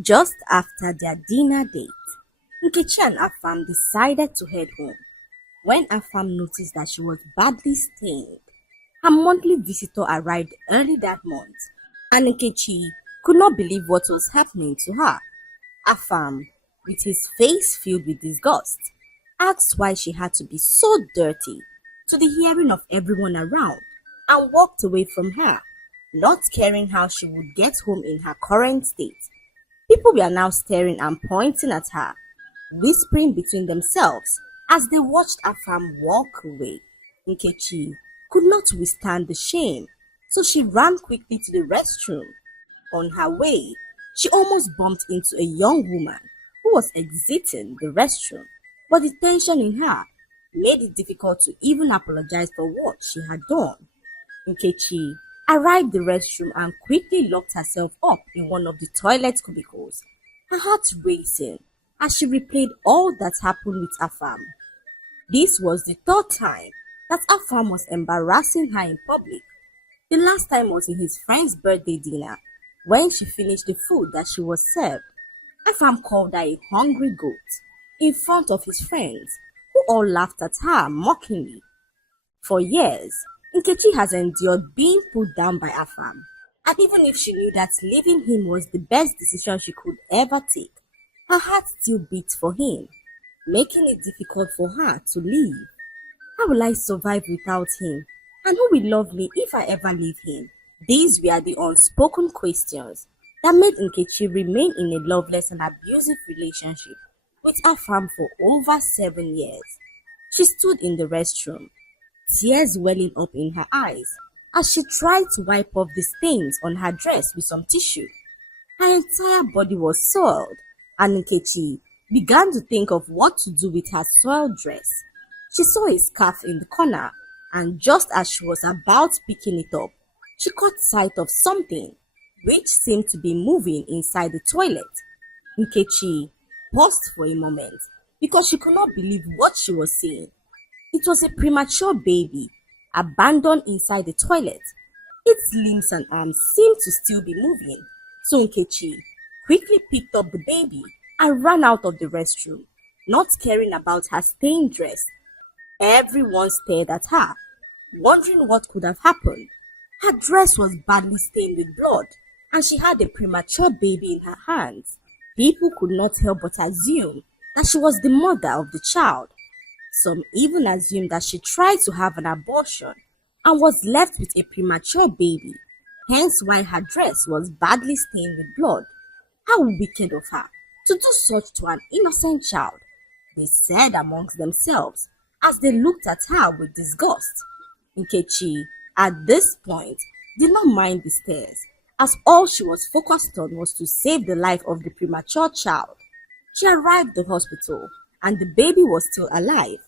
Just after their dinner date, Nkechi and Afam decided to head home. When Afam noticed that she was badly stained, her monthly visitor arrived early that month, and Nkechi could not believe what was happening to her. Afam, with his face filled with disgust, asked why she had to be so dirty to the hearing of everyone around and walked away from her, not caring how she would get home in her current state. People were now staring and pointing at her, whispering between themselves as they watched Afam walk away. Nkechi could not withstand the shame, so she ran quickly to the restroom. On her way, she almost bumped into a young woman who was exiting the restroom, but the tension in her made it difficult to even apologize for what she had done. Nkechi arrived the restroom and quickly locked herself up in one of the toilet cubicles, her heart racing as she replayed all that happened with Afam. This was the third time that Afam was embarrassing her in public. The last time was in his friend's birthday dinner when she finished the food that she was served. Afam called her a hungry goat in front of his friends, who all laughed at her mockingly. For years, Nkechi has endured being put down by Afam, and even if she knew that leaving him was the best decision she could ever take, her heart still beat for him, making it difficult for her to leave. How will I survive without him? And who will love me if I ever leave him? These were the unspoken questions that made Nkechi remain in a loveless and abusive relationship with Afam for over 7 years. She stood in the restroom, tears welling up in her eyes as she tried to wipe off the stains on her dress with some tissue. Her entire body was soiled, and Nkechi began to think of what to do with her soiled dress. She saw a scarf in the corner, and just as she was about picking it up, she caught sight of something which seemed to be moving inside the toilet. Nkechi paused for a moment because she could not believe what she was seeing. It was a premature baby, abandoned inside the toilet. Its limbs and arms seemed to still be moving, so Nkechi quickly picked up the baby and ran out of the restroom, not caring about her stained dress. Everyone stared at her, wondering what could have happened. Her dress was badly stained with blood, and she had a premature baby in her hands. People could not help but assume that she was the mother of the child. Some even assumed that she tried to have an abortion and was left with a premature baby, hence why her dress was badly stained with blood. How wicked of her to do such to an innocent child, they said amongst themselves as they looked at her with disgust. Nkechi, at this point, did not mind the stares, as all she was focused on was to save the life of the premature child. She arrived at the hospital, and the baby was still alive.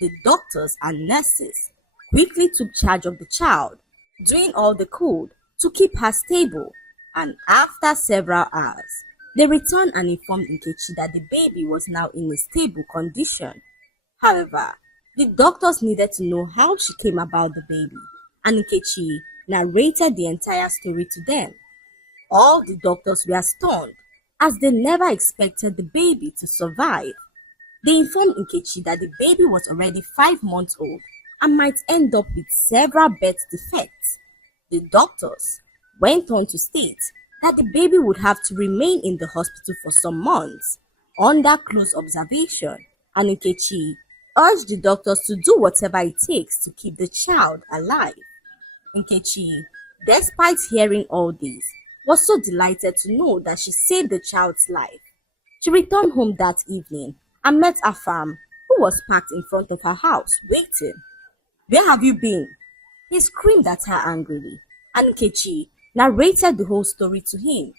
The doctors and nurses quickly took charge of the child, doing all they could to keep her stable, and after several hours, they returned and informed Nkechi that the baby was now in a stable condition. However, the doctors needed to know how she came about the baby, and Nkechi narrated the entire story to them. All the doctors were stunned, as they never expected the baby to survive. They informed Nkechi that the baby was already 5 months old and might end up with several birth defects. The doctors went on to state that the baby would have to remain in the hospital for some months under close observation, and Nkechi urged the doctors to do whatever it takes to keep the child alive. Nkechi, despite hearing all this, was so delighted to know that she saved the child's life. She returned home that evening and met Afam, who was parked in front of her house, waiting. "Where have you been?" He screamed at her angrily, and Nkechi narrated the whole story to him.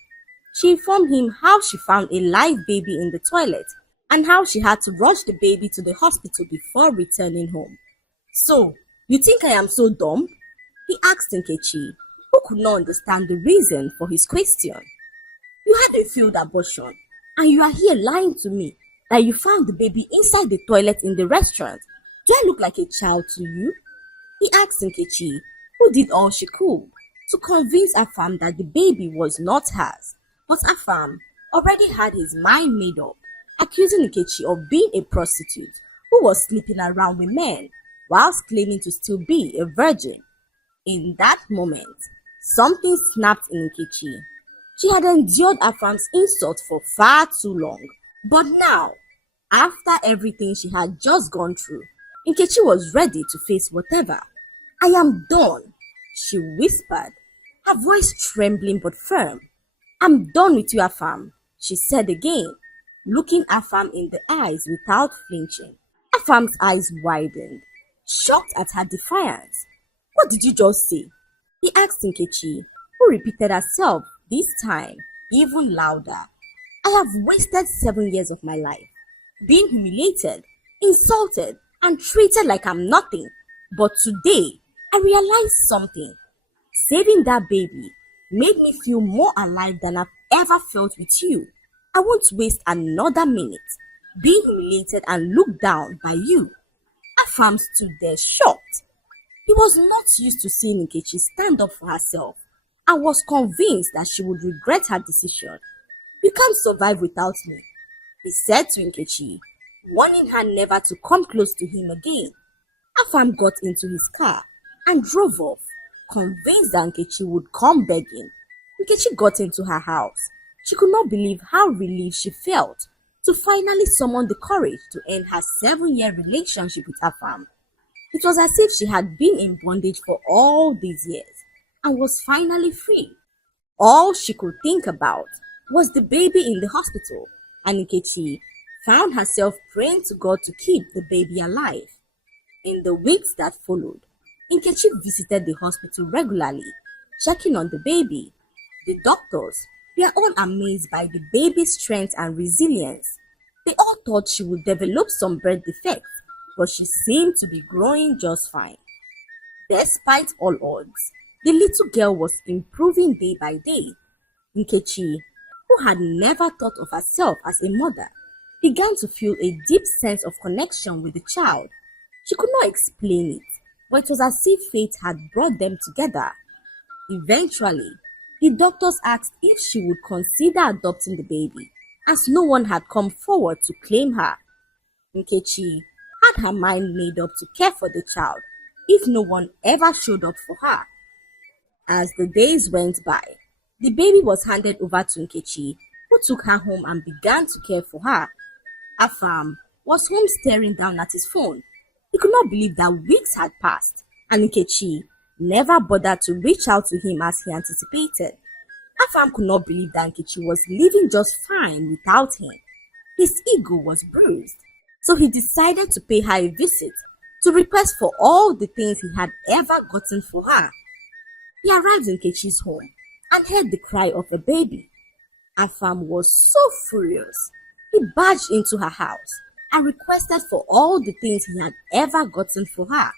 She informed him how she found a live baby in the toilet and how she had to rush the baby to the hospital before returning home. "So, you think I am so dumb?" he asked Nkechi, who could not understand the reason for his question. "You had a failed abortion, and you are here lying to me that you found the baby inside the toilet in the restaurant. Do I look like a child to you?" He asked Nkechi, who did all she could to convince Afam that the baby was not hers. But Afam already had his mind made up, accusing Nkechi of being a prostitute who was sleeping around with men whilst claiming to still be a virgin. In that moment, something snapped in Nkechi. She had endured Afam's insult for far too long, but now, after everything she had just gone through, Nkechi was ready to face whatever. I am done, she whispered, her voice trembling but firm. I'm done with you, Afam, she said again, looking Afam in the eyes without flinching. Afam's eyes widened, shocked at her defiance. What did you just say? He asked Nkechi, who repeated herself, this time even louder. I have wasted 7 years of my life, being humiliated, insulted, and treated like I'm nothing. But today, I realized something. Saving that baby made me feel more alive than I've ever felt with you. I won't waste another minute being humiliated and looked down by you. Afam stood there shocked. He was not used to seeing Nkechi stand up for herself and was convinced that she would regret her decision. You can't survive without me, he said to Nkechi, warning her never to come close to him again. Afam got into his car and drove off, convinced that Nkechi would come begging. Nkechi got into her house. She could not believe how relieved she felt to finally summon the courage to end her 7-year relationship with Afam. It was as if she had been in bondage for all these years and was finally free. All she could think about was the baby in the hospital, and Nkechi found herself praying to God to keep the baby alive. In the weeks that followed, Nkechi visited the hospital regularly, checking on the baby. The doctors were all amazed by the baby's strength and resilience. They all thought she would develop some birth defects, but she seemed to be growing just fine. Despite all odds, the little girl was improving day by day. Nkechi, who had never thought of herself as a mother, began to feel a deep sense of connection with the child. She could not explain it, but it was as if fate had brought them together. Eventually, the doctors asked if she would consider adopting the baby, as no one had come forward to claim her. Nkechi had her mind made up to care for the child if no one ever showed up for her. As the days went by, the baby was handed over to Nkechi, who took her home and began to care for her. Afam was home staring down at his phone. He could not believe that weeks had passed, and Nkechi never bothered to reach out to him as he anticipated. Afam could not believe that Nkechi was living just fine without him. His ego was bruised, so he decided to pay her a visit to request for all the things he had ever gotten for her. He arrived in Nkechi's home and heard the cry of a baby. Afam was so furious. He barged into her house and requested for all the things he had ever gotten for her.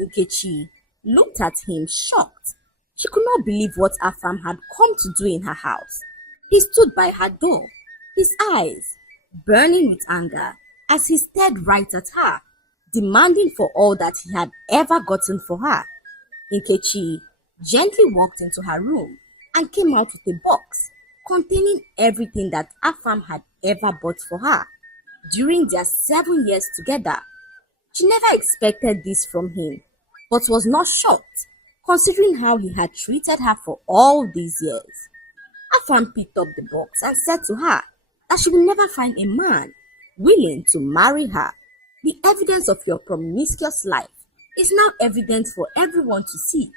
Nkechi looked at him shocked. She could not believe what Afam had come to do in her house. He stood by her door, his eyes burning with anger as he stared right at her, demanding for all that he had ever gotten for her. Nkechi gently walked into her room and came out with a box containing everything that Afam had ever bought for her during their 7 years together. She never expected this from him, but was not shocked considering how he had treated her for all these years. Afam picked up the box and said to her that she will never find a man willing to marry her. The evidence of your promiscuous life is now evident for everyone to see.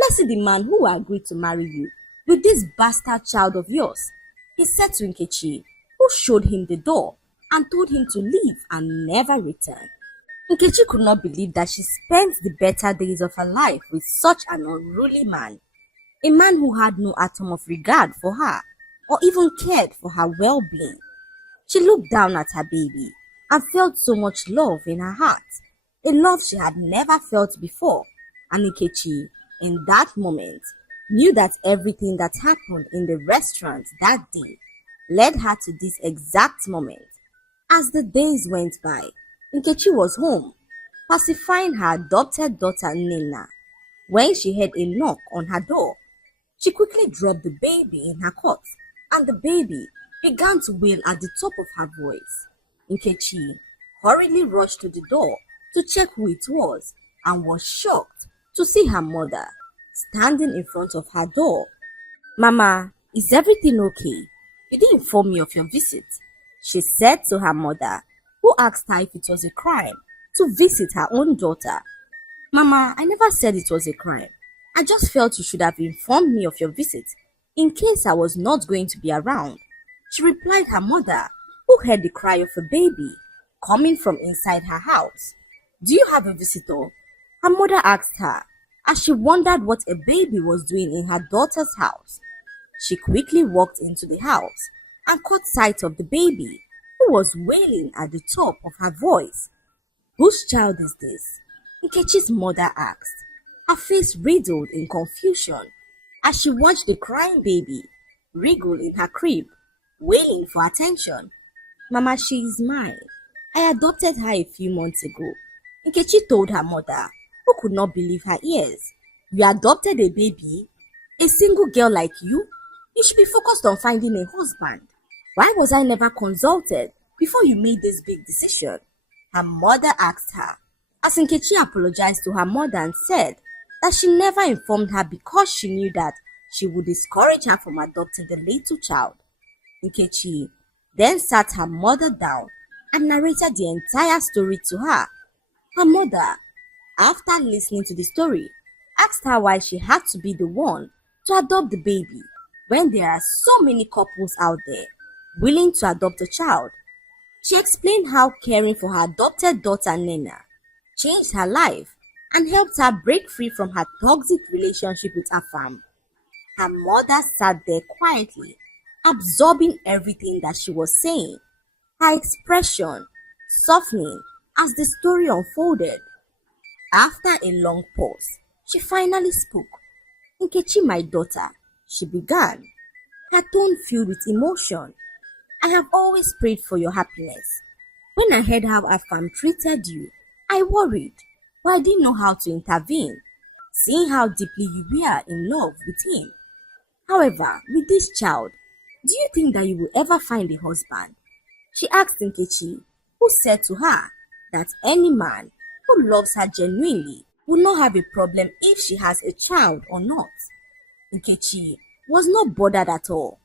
Let's see the man who will agree to marry you with this bastard child of yours, he said to Nkechi, who showed him the door and told him to leave and never return. Nkechi could not believe that she spent the better days of her life with such an unruly man, a man who had no atom of regard for her or even cared for her well-being. She looked down at her baby and felt so much love in her heart, a love she had never felt before, and Nkechi, in that moment, knew that everything that happened in the restaurant that day led her to this exact moment. As the days went by, Nkechi was home, pacifying her adopted daughter Nina, when she heard a knock on her door. She quickly dropped the baby in her cot, and the baby, began to wail at the top of her voice. Nkechi hurriedly rushed to the door to check who it was and was shocked to see her mother standing in front of her door. Mama, is everything okay? You didn't inform me of your visit, she said to her mother, who asked her if it was a crime to visit her own daughter. Mama, I never said it was a crime. I just felt you should have informed me of your visit in case I was not going to be around, she replied her mother, who heard the cry of a baby coming from inside her house. Do you have a visitor? Her mother asked her as she wondered what a baby was doing in her daughter's house. She quickly walked into the house and caught sight of the baby, who was wailing at the top of her voice. Whose child is this? Nkechi's mother asked, her face riddled in confusion as she watched the crying baby wriggle in her crib, wailing for attention. Mama, she is mine. I adopted her a few months ago, Nkechi told her mother, who could not believe her ears. You adopted a baby? A single girl like you? You should be focused on finding a husband. Why was I never consulted before you made this big decision? Her mother asked her, as Nkechi apologized to her mother and said that she never informed her because she knew that she would discourage her from adopting the little child. Nkechi then sat her mother down and narrated the entire story to her. Her mother, after listening to the story, asked her why she had to be the one to adopt the baby when there are so many couples out there willing to adopt a child. She explained how caring for her adopted daughter Nena changed her life and helped her break free from her toxic relationship with her fam. Her mother sat there quietly, absorbing everything that she was saying, her expression softening as the story unfolded. After a long pause, she finally spoke. Nkechi, my daughter, she began, her tone filled with emotion. I have always prayed for your happiness. When I heard how our farm treated you, I worried, but I didn't know how to intervene, seeing how deeply you were in love with him. However, with this child, do you think that you will ever find a husband? She asked Nkechi, who said to her that any man who loves her genuinely will not have a problem if she has a child or not. Nkechi was not bothered at all,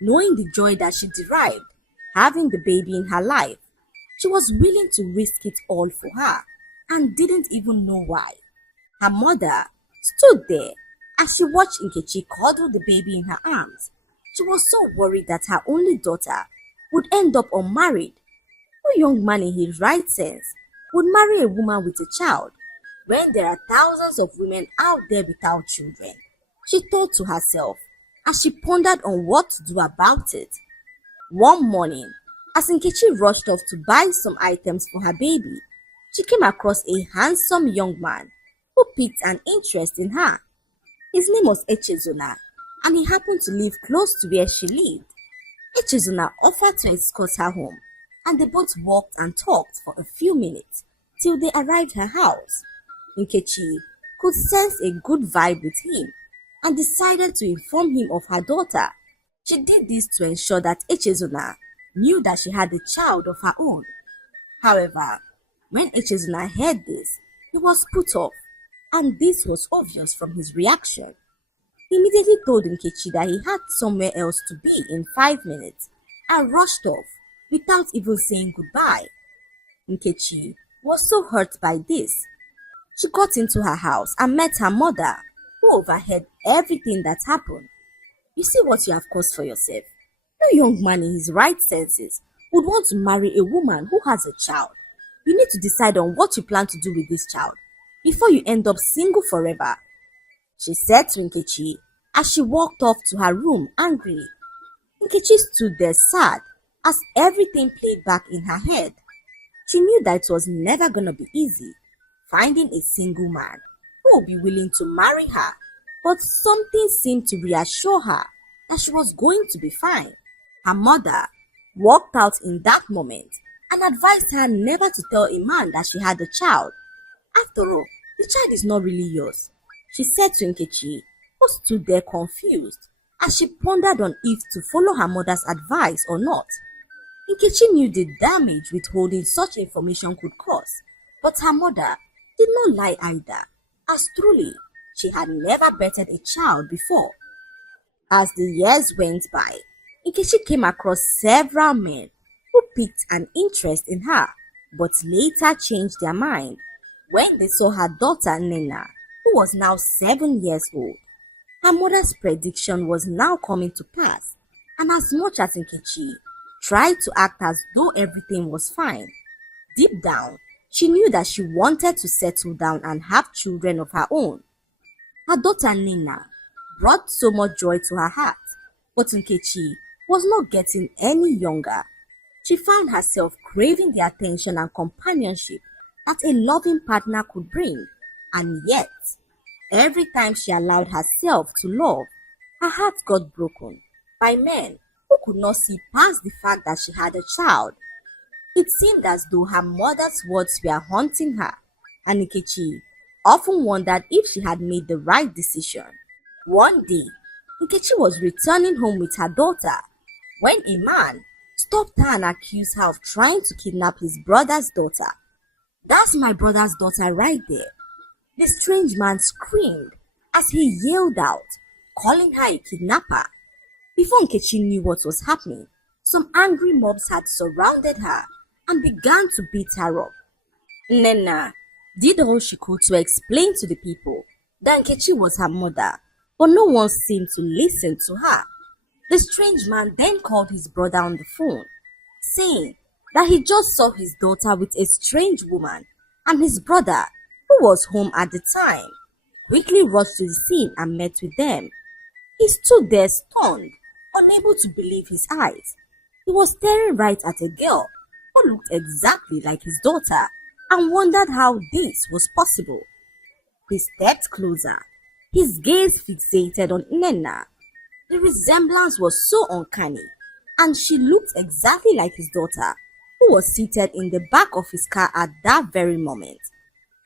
knowing the joy that she derived having the baby in her life. She was willing to risk it all for her and didn't even know why. Her mother stood there as she watched Nkechi cuddle the baby in her arms. She was so worried that her only daughter would end up unmarried. No young man in his right sense would marry a woman with a child when there are thousands of women out there without children, she thought to herself as she pondered on what to do about it. One morning, as Nkechi rushed off to buy some items for her baby, she came across a handsome young man who piqued an interest in her. His name was Echezona, and he happened to live close to where she lived. Echezona offered to escort her home, and they both walked and talked for a few minutes till they arrived at her house. Nkechi could sense a good vibe with him and decided to inform him of her daughter. She did this to ensure that Echezona knew that she had a child of her own. However, when Echezona heard this, he was put off, and this was obvious from his reaction. He immediately told Nkechi that he had somewhere else to be in 5 minutes and rushed off without even saying goodbye. Nkechi was so hurt by this. She got into her house and met her mother, who overheard everything that happened. You see what you have caused for yourself. No young man in his right senses would want to marry a woman who has a child. You need to decide on what you plan to do with this child before you end up single forever, she said to Nkechi as she walked off to her room angrily. Nkechi stood there sad as everything played back in her head. She knew that it was never gonna be easy finding a single man who would be willing to marry her, but something seemed to reassure her that she was going to be fine. Her mother walked out in that moment and advised her never to tell a man that she had a child. After all, the child is not really yours, she said to Nkechi, who stood there confused as she pondered on if to follow her mother's advice or not. Nkechi knew the damage withholding such information could cause, but her mother did not lie either, as truly she had never bettered a child before. As the years went by, Nkechi came across several men who piqued an interest in her, but later changed their mind when they saw her daughter Nena, who was now 7 years old. Her mother's prediction was now coming to pass, and as much as Nkechi tried to act as though everything was fine, deep down, she knew that she wanted to settle down and have children of her own. Her daughter Nena brought so much joy to her heart, but Nkechi was not getting any younger. She found herself craving the attention and companionship that a loving partner could bring, and yet, every time she allowed herself to love, her heart got broken by men who could not see past the fact that she had a child. It seemed as though her mother's words were haunting her, and Nkechi often wondered if she had made the right decision. One day, Nkechi was returning home with her daughter when a man stopped her and accused her of trying to kidnap his brother's daughter. "That's my brother's daughter right there," the strange man screamed as he yelled out, calling her a kidnapper. Before Nkechi knew what was happening, some angry mobs had surrounded her and began to beat her up. Nena did all she could to explain to the people that Nkechi was her mother, but no one seemed to listen to her. The strange man then called his brother on the phone, saying that he just saw his daughter with a strange woman, and his brother, who was home at the time, quickly rushed to the scene and met with them. He stood there stunned, unable to believe his eyes. He was staring right at a girl who looked exactly like his daughter and wondered how this was possible. He stepped closer, his gaze fixated on Nena. The resemblance was so uncanny, and she looked exactly like his daughter, who was seated in the back of his car at that very moment.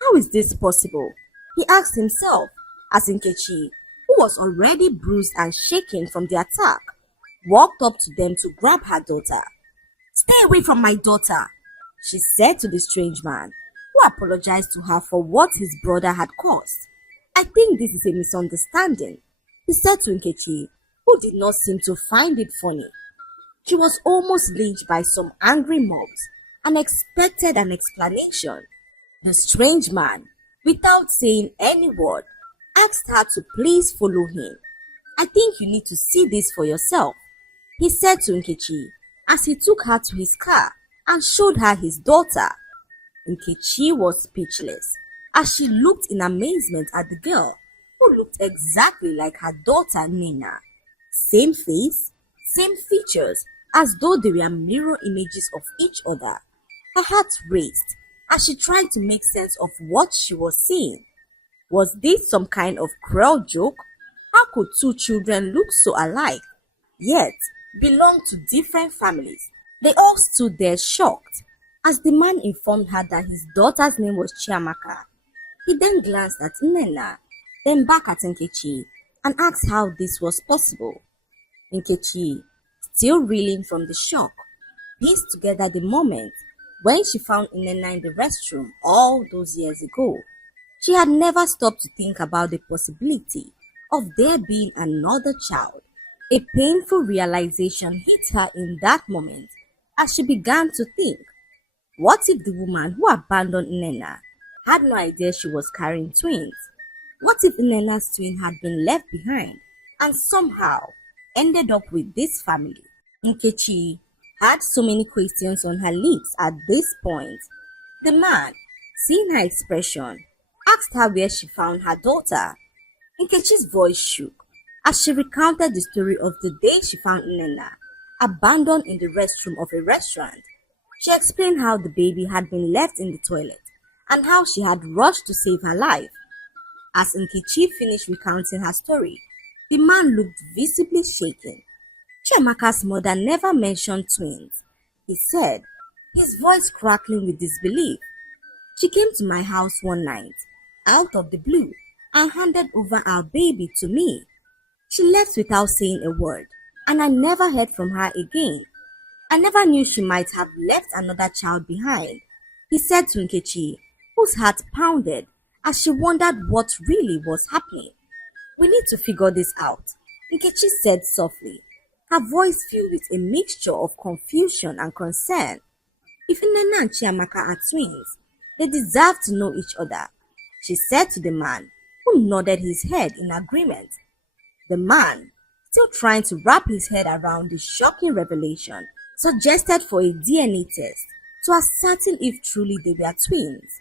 How is this possible? He asked himself, as Nkechi, who was already bruised and shaken from the attack, walked up to them to grab her daughter. "Stay away from my daughter," she said to the strange man, who apologized to her for what his brother had caused. "I think this is a misunderstanding," he said to Nkechi, who did not seem to find it funny. She was almost lynched by some angry mobs and expected an explanation. The strange man, without saying any word, asked her to please follow him. "I think you need to see this for yourself," he said to Nkechi as he took her to his car and showed her his daughter. Nkechi was speechless as she looked in amazement at the girl, who looked exactly like her daughter Nena. Same face, same features, as though they were mirror images of each other. Her heart raced as she tried to make sense of what she was seeing. Was this some kind of cruel joke? How could two children look so alike, yet belong to different families? They all stood there shocked as the man informed her that his daughter's name was Chiamaka. He then glanced at Nena, then back at Nkechi, and asked how this was possible. Nkechi, still reeling from the shock, pieced together the moment when she found Nena in the restroom all those years ago. She had never stopped to think about the possibility of there being another child. A painful realization hit her in that moment as she began to think, what if the woman who abandoned Nena had no idea she was carrying twins? What if Nena's twin had been left behind and somehow ended up with this family? Nkechi had so many questions on her lips at this point. The man, seeing her expression, asked her where she found her daughter. Nkechi's voice shook as she recounted the story of the day she found Nena abandoned in the restroom of a restaurant. She explained how the baby had been left in the toilet and how she had rushed to save her life. As Nkechi finished recounting her story, the man looked visibly shaken. Chiamaka's mother never mentioned twins, he said, his voice crackling with disbelief. She came to my house one night, out of the blue, and handed over our baby to me. She left without saying a word, and I never heard from her again. I never knew she might have left another child behind, he said to Nkechi, whose heart pounded as she wondered what really was happening. We need to figure this out, Nkechi said softly, her voice filled with a mixture of confusion and concern. If Nnenna and Chiamaka are twins, they deserve to know each other, she said to the man, who nodded his head in agreement. The man, still trying to wrap his head around the shocking revelation, suggested for a DNA test to ascertain if truly they were twins.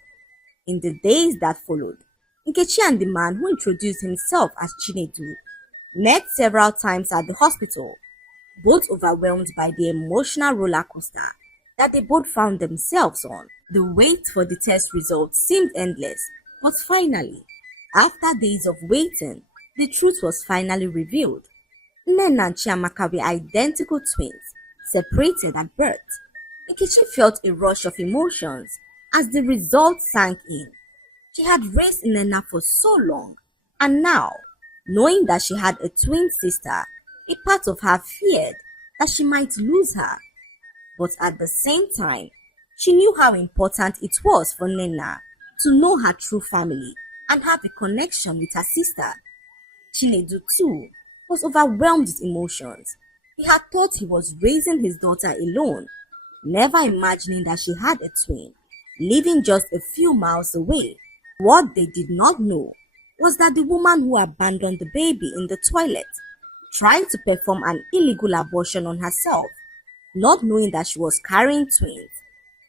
In the days that followed, Nkechi and the man who introduced himself as Chinedu met several times at the hospital, both overwhelmed by the emotional roller coaster that they both found themselves on. The wait for the test results seemed endless, but finally, after days of waiting, the truth was finally revealed. Nnenna and Chiamaka were identical twins, separated at birth. Nkechi felt a rush of emotions as the results sank in. She had raised Nnenna for so long, and now, knowing that she had a twin sister, a part of her feared that she might lose her. But at the same time, she knew how important it was for Nnenna to know her true family and have a connection with her sister. Chinedu too was overwhelmed with emotions. He had thought he was raising his daughter alone, never imagining that she had a twin, living just a few miles away. What they did not know was that the woman who abandoned the baby in the toilet tried to perform an illegal abortion on herself, not knowing that she was carrying twins.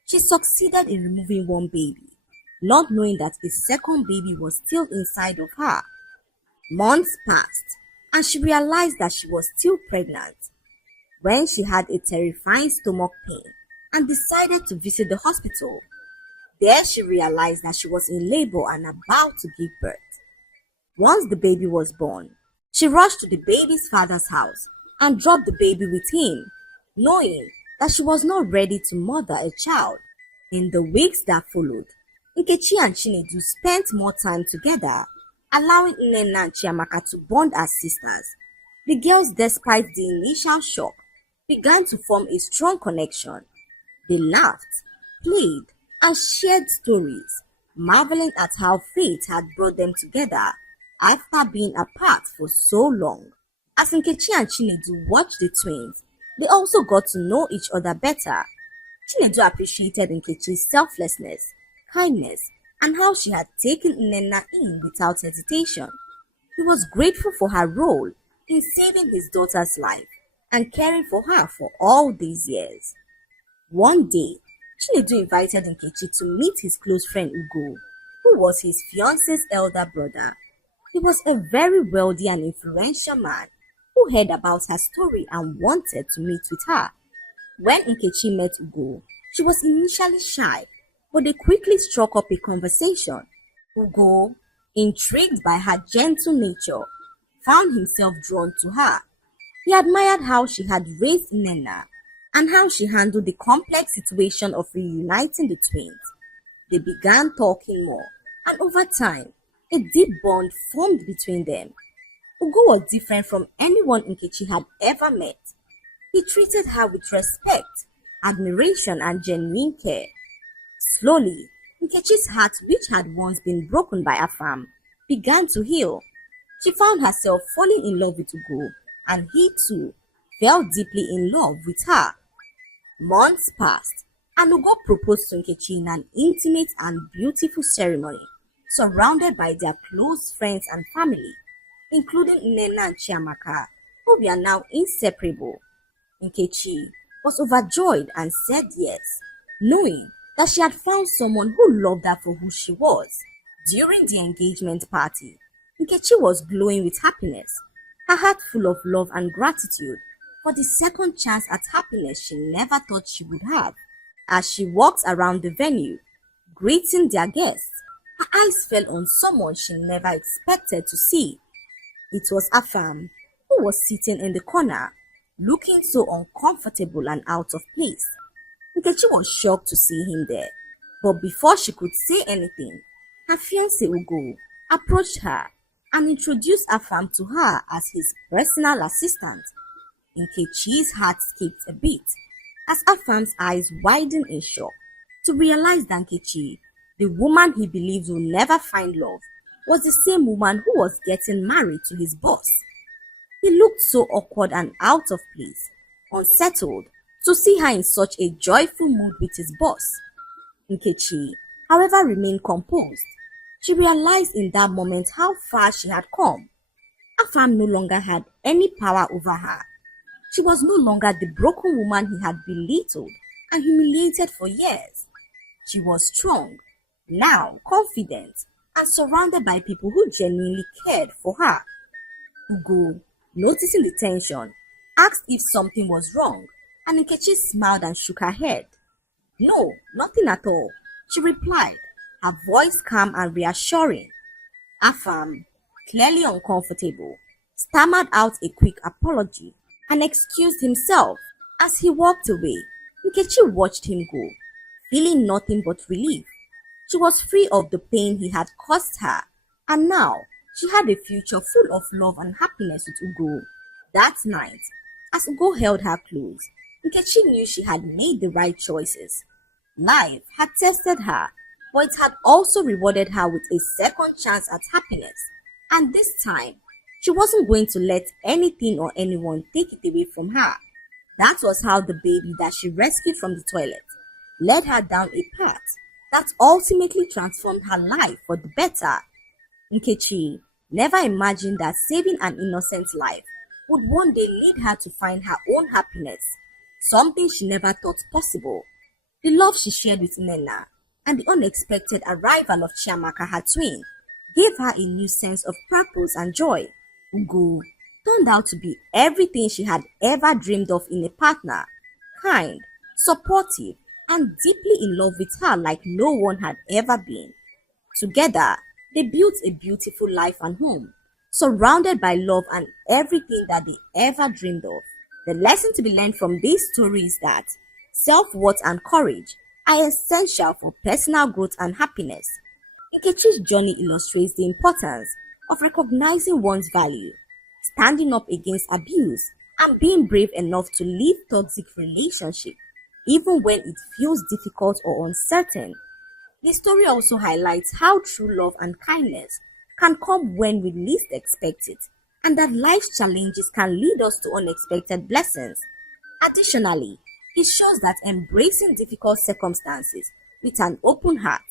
She succeeded in removing one baby, not knowing that a second baby was still inside of her. Months passed, and she realized that she was still pregnant. When she had a terrifying stomach pain and decided to visit the hospital, there she realized that she was in labor and about to give birth. Once the baby was born, she rushed to the baby's father's house and dropped the baby with him, knowing that she was not ready to mother a child. In the weeks that followed, Nkechi and Chinedu spent more time together, allowing Nnenna and Chiamaka to bond as sisters. The girls, despite the initial shock, began to form a strong connection. They laughed, played, and shared stories, marveling at how fate had brought them together after being apart for so long. As Nkechi and Chinedu watched the twins, they also got to know each other better. Chinedu appreciated Nkechi's selflessness, kindness, and how she had taken Nnenna in without hesitation. He was grateful for her role in saving his daughter's life and caring for her for all these years. One day, Chinedu invited Nkechi to meet his close friend Ugo, who was his fiance's elder brother. He was a very wealthy and influential man who heard about her story and wanted to meet with her. When Nkechi met Ugo, she was initially shy, but they quickly struck up a conversation. Ugo, intrigued by her gentle nature, found himself drawn to her. He admired how she had raised Nnenna and how she handled the complex situation of reuniting the twins. They began talking more, and over time, a deep bond formed between them. Ugo was different from anyone Nkechi had ever met. He treated her with respect, admiration, and genuine care. Slowly, Nkechi's heart, which had once been broken by Afam, began to heal. She found herself falling in love with Ugo, and he too fell deeply in love with her. Months passed, and Ugo proposed to Nkechi in an intimate and beautiful ceremony, surrounded by their close friends and family, including Nnenna and Chiamaka, who were now inseparable. Nkechi was overjoyed and said yes, knowing that she had found someone who loved her for who she was. During the engagement party, Nkechi was glowing with happiness, her heart full of love and gratitude for the second chance at happiness she never thought she would have. As she walked around the venue, greeting their guests, her eyes fell on someone she never expected to see. It was Afam, who was sitting in the corner, looking so uncomfortable and out of place. Nkechi was shocked to see him there, but before she could say anything, her fiancé Ugo approached her and introduced Afam to her as his personal assistant. Nkechi's heart skipped a beat as Afam's eyes widened in shock to realize that Nkechi, the woman he believed would never find love, was the same woman who was getting married to his boss. He looked so awkward and out of place, unsettled to see her in such a joyful mood with his boss. Nkechi, however, remained composed. She realized in that moment how far she had come. Afam no longer had any power over her. She was no longer the broken woman he had belittled and humiliated for years. She was strong, now confident, and surrounded by people who genuinely cared for her. Ugo, noticing the tension, asked if something was wrong, and Nkechi smiled and shook her head. No, nothing at all, she replied, her voice calm and reassuring. Afam, clearly uncomfortable, stammered out a quick apology and excused himself. As he walked away, Nkechi watched him go, feeling nothing but relief. She was free of the pain he had caused her, and now she had a future full of love and happiness with Ugo. That night, as Ugo held her close, Nkechi knew she had made the right choices. Life had tested her, but it had also rewarded her with a second chance at happiness. And this time, she wasn't going to let anything or anyone take it away from her. That was how the baby that she rescued from the toilet led her down a path that ultimately transformed her life for the better. Nkechi never imagined that saving an innocent life would one day lead her to find her own happiness, something she never thought possible. The love she shared with Nena and the unexpected arrival of Chiamaka, her twin, gave her a new sense of purpose and joy. Ugo turned out to be everything she had ever dreamed of in a partner, kind, supportive, and deeply in love with her like no one had ever been. Together, they built a beautiful life and home, surrounded by love and everything that they ever dreamed of. The lesson to be learned from this story is that self-worth and courage are essential for personal growth and happiness. Nkechi's journey illustrates the importance of recognizing one's value, standing up against abuse, and being brave enough to leave toxic relationships, even when it feels difficult or uncertain. The story also highlights how true love and kindness can come when we least expect it, and that life's challenges can lead us to unexpected blessings. Additionally, it shows that embracing difficult circumstances with an open heart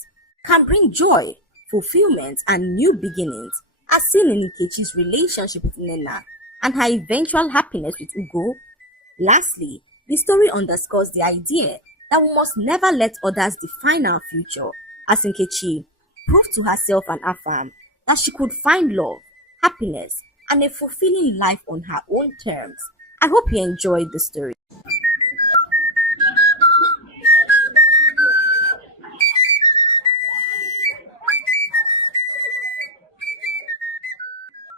can bring joy, fulfillment, and new beginnings, as seen in Nkechi's relationship with Nena and her eventual happiness with Ugo. Lastly, the story underscores the idea that we must never let others define our future, as Nkechi proved to herself and Afam that she could find love, happiness, and a fulfilling life on her own terms. I hope you enjoyed the story.